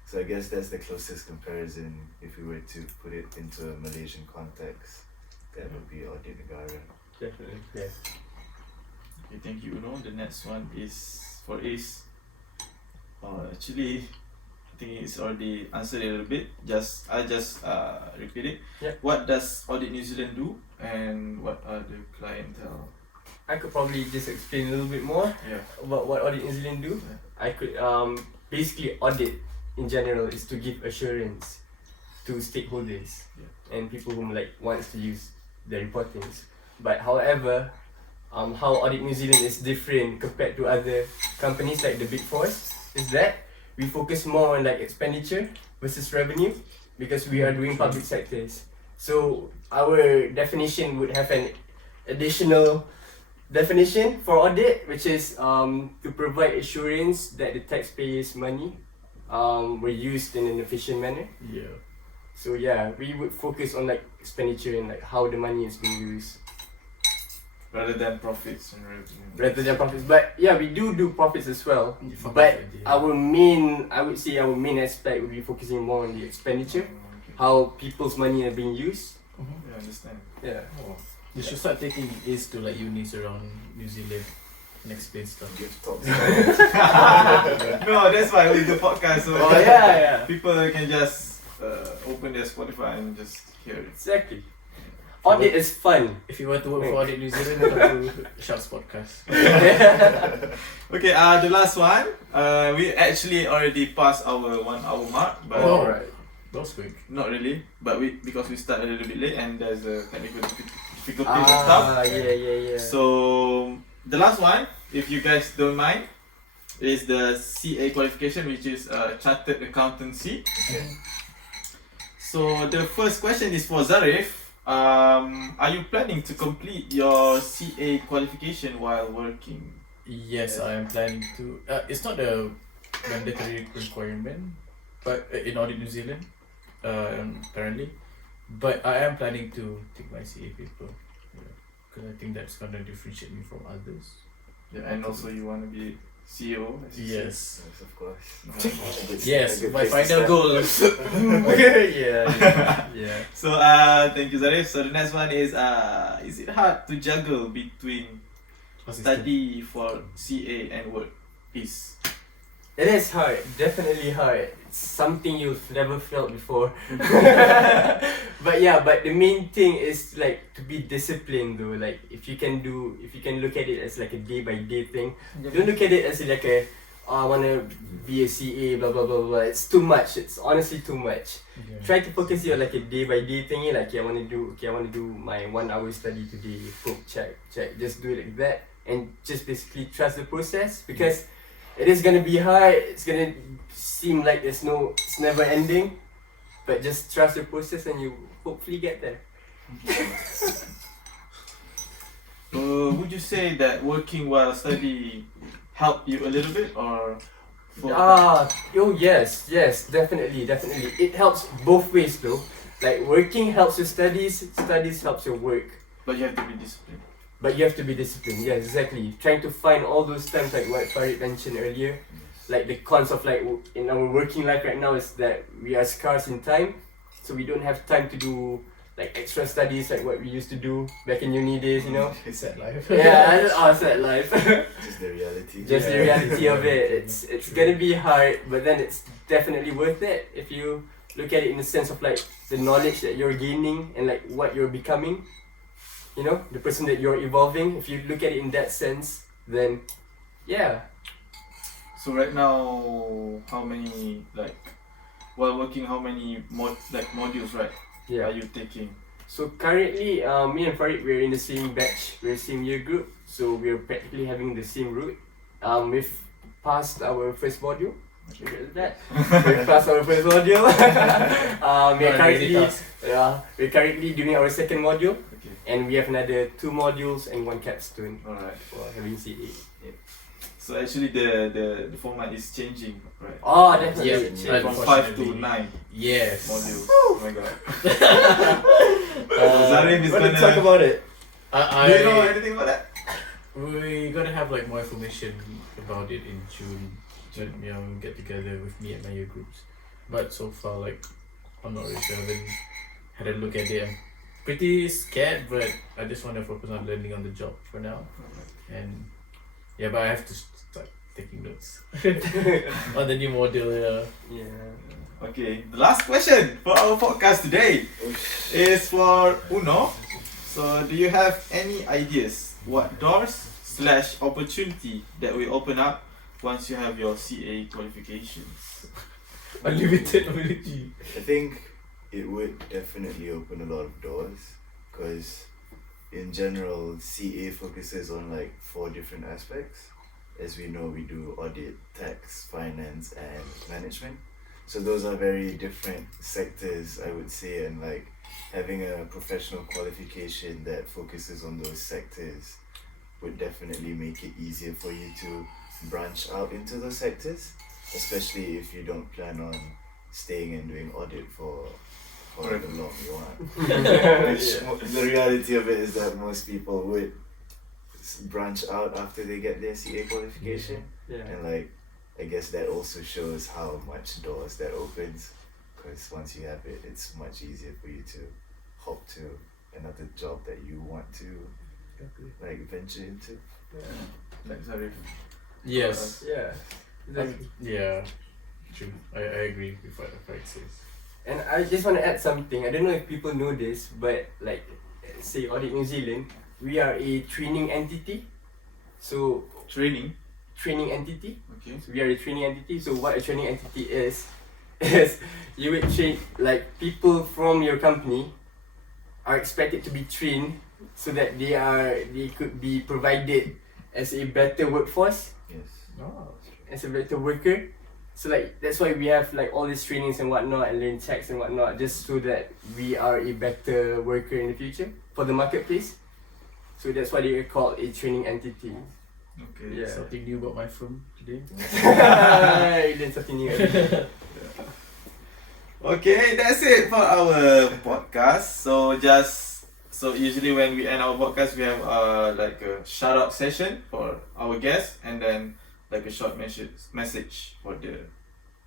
So I guess that's the closest comparison if we were to put it into a Malaysian context. That would be Audit Negara. Definitely. Yeah. Okay, thank you, Uno. The next one is for Ace. Actually, I think it's already answered a little bit. I'll just repeat it. Yeah. What does Audit New Zealand do, and what are the clientele? I could probably just explain a little bit more Yeah. about what Audit New Zealand do. I could basically audit in general is to give assurance to stakeholders and people who like wants to use the reportings. But however, how Audit New Zealand is different compared to other companies like the Big Fours is that we focus more on like expenditure versus revenue because we are doing public sectors. So our definition would have an additional definition for audit, which is to provide assurance that the taxpayers' money were used in an efficient manner. Yeah. So yeah, we would focus on like expenditure and like how the money is being used Rather than profits and revenue. rather than profits. But yeah, we do profits as well. For But profit, yeah. our main aspect would be focusing more on the expenditure, how people's money are being used. Yeah, I understand. Yeah. You should start taking Ace to like unis around New Zealand and explain stuff. Give talks. No, that's why we do podcast. So Oh yeah. people can just open their Spotify and just hear it. Exactly. Audit is fun. If you want to work for Audit New Zealand, come to Sharks Podcast. Okay, the last one. We actually already passed our 1 hour mark, but Oh, right. That was quick. not really. But because we started a little bit late and there's a technical difficulties and stuff. Yeah. So the last one, if you guys don't mind, is the CA qualification, which is Chartered Accountancy. So the first question is for Zarif. Are you planning to complete your CA qualification while working? Yes, I am planning to. It's not a mandatory requirement, but in Audit New Zealand, apparently. But I am planning to take my CA paper, because I think that's gonna differentiate me from others. Yeah, and also you want to be CEO. Yes. Yes, of course. Yes, A good my place to final start. goal. Yeah. So thank you, Zarif. So the next one is it hard to juggle between study for CA and work? Is It is hard, definitely hard. It's something you've never felt before. But the main thing is like to be disciplined though. Like if you can look at it as like a day by day thing. Don't look at it as like I wanna be a CA, blah blah blah blah. It's too much. It's honestly too much. Yeah. Try to focus it on like a day by day thingy. Like I wanna do my 1 hour study today. Boom, check. Just do it like that, and just basically trust the process because. It is gonna be hard, it's gonna seem like it's never ending, but just trust the process and you hopefully get there. would you say that working while studying helped you a little bit or? Yes, definitely. It helps both ways though. Like working helps your studies helps your work. But you have to be disciplined. But you have to be disciplined, yeah, exactly. Trying to find all those times like what Farid mentioned earlier. Like the cons of like in our working life right now is that we are scarce in time. So we don't have time to do like extra studies like what we used to do back in uni days, you know? Sad life. Yeah, sad life. Just the reality. Just the reality of it. It's gonna be hard, but then it's definitely worth it if you look at it in the sense of like the knowledge that you're gaining and like what you're becoming. You know, the person that you're evolving. If you look at it in that sense, then yeah. So right now, how many while working, how many modules are you taking? So currently, me and Farid, we're in the same batch, we're same year group, so we're practically having the same route. We've passed our first module. Look at that. We've passed our first module. We're currently doing our second module, Okay. and we have another 2 modules and 1 capstone Alright. for having CA. So actually the format is changing, right? Oh, definitely. Yeah. From 5 to 9 Yes. modules. Oh my god. Zarif is want to gonna talk about it? Do you know anything about that? We're gonna have like more information about it in June when we get together with me and my year groups. But so far, like, I'm not really sure. I haven't had a look at it. I'm pretty scared, but I just want to focus on learning on the job for now. And yeah, but I have to start taking notes on the new module. Yeah. Okay, the last question for our podcast today is for Uno. So do you have any ideas what doors/opportunity that will open up once you have your CA qualifications? Unlimited ability. I think it would definitely open a lot of doors because in general CA focuses on like 4 different aspects. As we know, we do audit, tax, finance and management. So those are very different sectors, I would say, and like having a professional qualification that focuses on those sectors would definitely make it easier for you to branch out into those sectors, especially if you don't plan on staying and doing audit for however long you want. The reality of it is that most people would branch out after they get their CA qualification, and like I guess that also shows how much doors that opens, because once you have it, it's much easier for you to hop to another job that you want to like venture into. Like Zarif. Yes. Yeah. Exactly. Yeah. True. I agree with what Farid says. And I just want to add something. I don't know if people know this, but like, say Audit New Zealand, we are a training entity. So Training. entity. Okay. So we are a training entity. So what a training entity is you would train like people from your company are expected to be trained so that they could be provided as a better workforce, Yes. as a better worker. So like that's why we have like all these trainings and whatnot and learn checks and whatnot, just so that we are a better worker in the future for the marketplace. So that's why they are called a training entity. Okay. Yeah. Something new about my firm today. You learn something new. Okay, that's it for our podcast. So usually when we end our podcast, we have like a shout out session for our guests, and then like a short message for the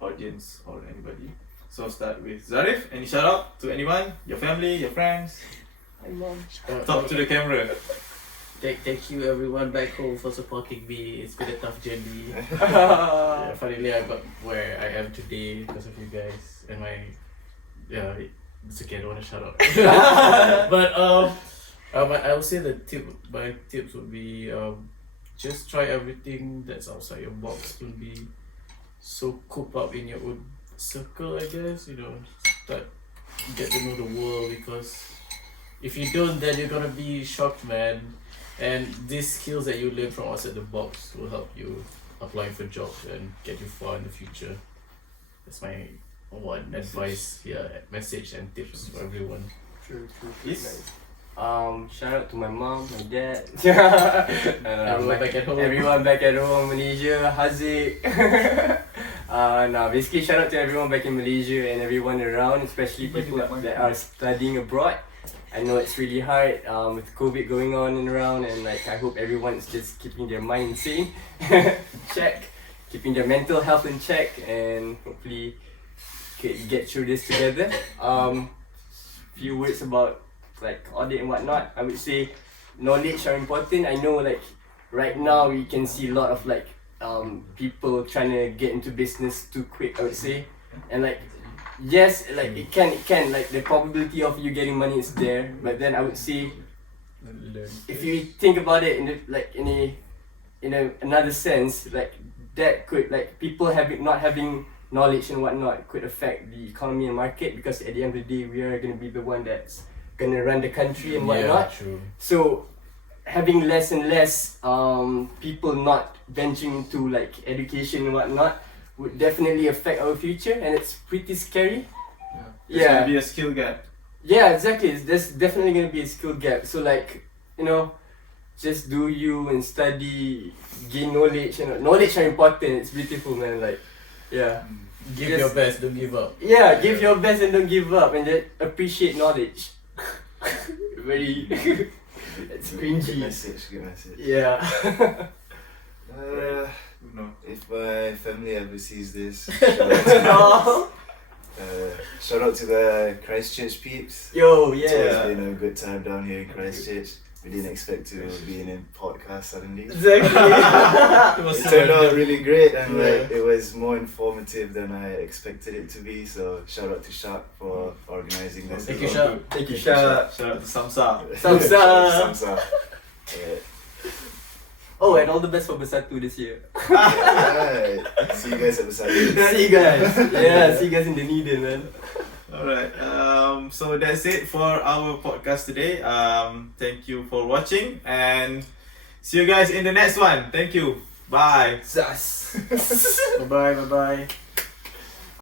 audience or anybody. So I'll start with Zarif. Any shout out to anyone? Your family, your friends? My mom. Talk to the camera. Thank you everyone back home for supporting me. It's been a tough journey. Yeah, finally I got where I am today because of you guys and my it's okay, I don't want to shout out. But I would say my tips would be just try everything that's outside your box. Don't be so cooped up in your own circle, I guess. Get to know the world, because if you don't, then you're gonna be shocked, man. And these skills that you learn from outside the box will help you applying for jobs and get you far in the future. That's my one advice, message and tips for everyone. True. Yes. Nice. Shout out to my mom, my dad, Everyone back at home. everyone back at home, Malaysia, Haziq. Basically shout out to everyone back in Malaysia and everyone around, especially people that are studying abroad. I know it's really hard with COVID going on and around, and I hope everyone is just keeping their mind sane, check, keeping their mental health in check, and hopefully get through this together. Few words about audit and whatnot. I would say knowledge are important. I know right now we can see a lot of people trying to get into business too quick, I would say, and yes, it can the probability of you getting money is there, but then I would say if you think about it in another sense, that could people not having knowledge and whatnot could affect the economy and market, because at the end of the day we are going to be the one that's going to run the country and whatnot. True. So having less and less people not venturing into education and whatnot would definitely affect our future, and it's pretty scary. There's gonna be a skill gap. Yeah, exactly. There's definitely gonna be a skill gap. So just do you and study, gain knowledge. Knowledge are important. It's beautiful, man. Give your best, don't give up. Yeah, give your best and don't give up, and just appreciate knowledge. Very. It's cringy. Good message. Yeah. No. If my family ever sees this, No. shout out to the Christchurch peeps. Yo, It's yeah. always been a good time down here in Christchurch. We didn't expect to be in a podcast suddenly. Exactly. It turned out really great, and it was more informative than I expected it to be. So shout out to Shark for organizing this. Thank as you, well. Shark. Thank you, Shark. Shout out to Samsa. Samsa. Samsa. Yeah. Oh, and all the best for Bersatu this year. Alright. See you guys at the side. See you guys. Yeah, see you guys in the Dunedin, man. Alright, so that's it for our podcast today. Thank you for watching, and see you guys in the next one. Thank you. Bye. Sus. Bye bye.